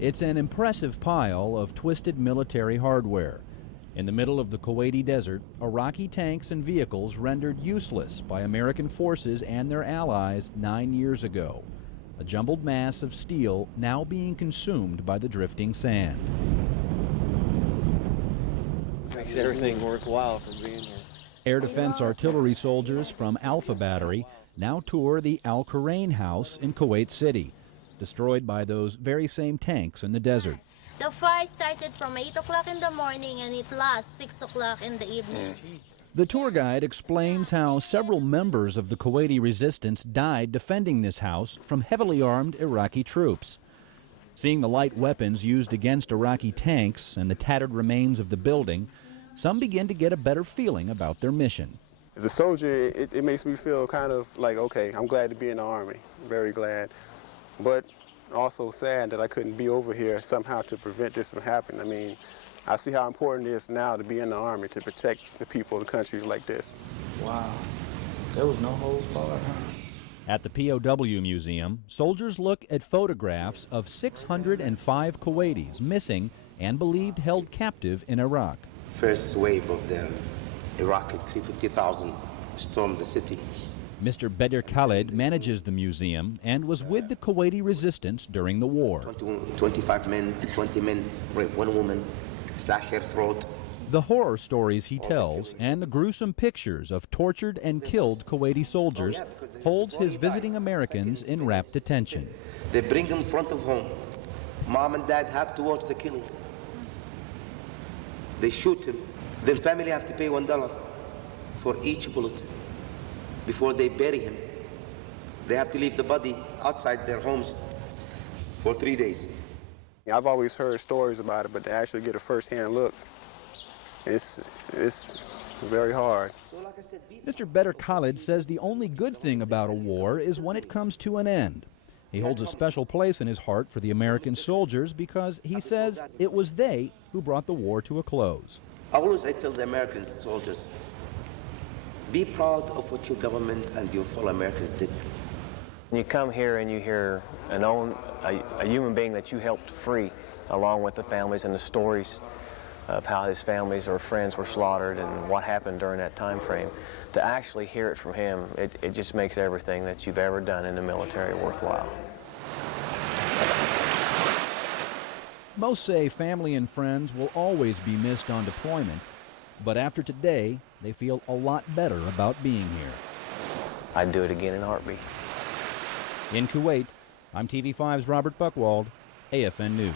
It's an impressive pile of twisted military hardware. In the middle of the Kuwaiti desert, Iraqi tanks and vehicles rendered useless by American forces and their allies 9 years ago. A jumbled mass of steel now being consumed by the drifting sand. Makes everything worthwhile from being here. Air Defense artillery soldiers from Alpha Battery now tour the Al Qurain house in Kuwait City, destroyed by those very same tanks in the desert. The fire started from 8 o'clock in the morning and it lasts 6 o'clock in the evening. The tour guide explains how several members of the Kuwaiti resistance died defending this house from heavily armed Iraqi troops. Seeing the light weapons used against Iraqi tanks and the tattered remains of the building, some begin to get a better feeling about their mission. As a soldier, it makes me feel kind of like, okay, I'm glad to be in the Army, very glad. But also sad that I couldn't be over here somehow to prevent this from happening. I mean, I see how important it is now to be in the Army to protect the people of countries like this. Wow, there was no holds barred, huh? At the POW Museum, soldiers look at photographs of 605 Kuwaitis missing and believed held captive in Iraq. First wave of the Iraqi 350,000 stormed the city. Mr. Bedr Khaled manages the museum and was with the Kuwaiti resistance during the war. 25 men, 20 men raped one woman, slashed her throat. The horror stories he tells and the gruesome pictures of tortured and killed Kuwaiti soldiers holds his visiting Americans in rapt attention. They bring him in front of home. Mom and dad have to watch the killing. They shoot him. Then family have to pay $1 for each bullet. Before they bury him, they have to leave the body outside their homes for 3 days. I've always heard stories about it, but to actually get a first-hand look, it's very hard. Mr. Bedr Khaled says the only good thing about a war is when it comes to an end. He holds a special place in his heart for the American soldiers because he says it was they who brought the war to a close. Always I tell the American soldiers, be proud of what your government and your fellow Americans did. When you come here and you hear a human being that you helped free, along with the families and the stories of how his families or friends were slaughtered and what happened during that time frame, to actually hear it from him, it just makes everything that you've ever done in the military worthwhile. Most say family and friends will always be missed on deployment, but after today, they feel a lot better about being here. I'd do it again in a heartbeat. In Kuwait, I'm TV5's Robert Buchwald, AFN News.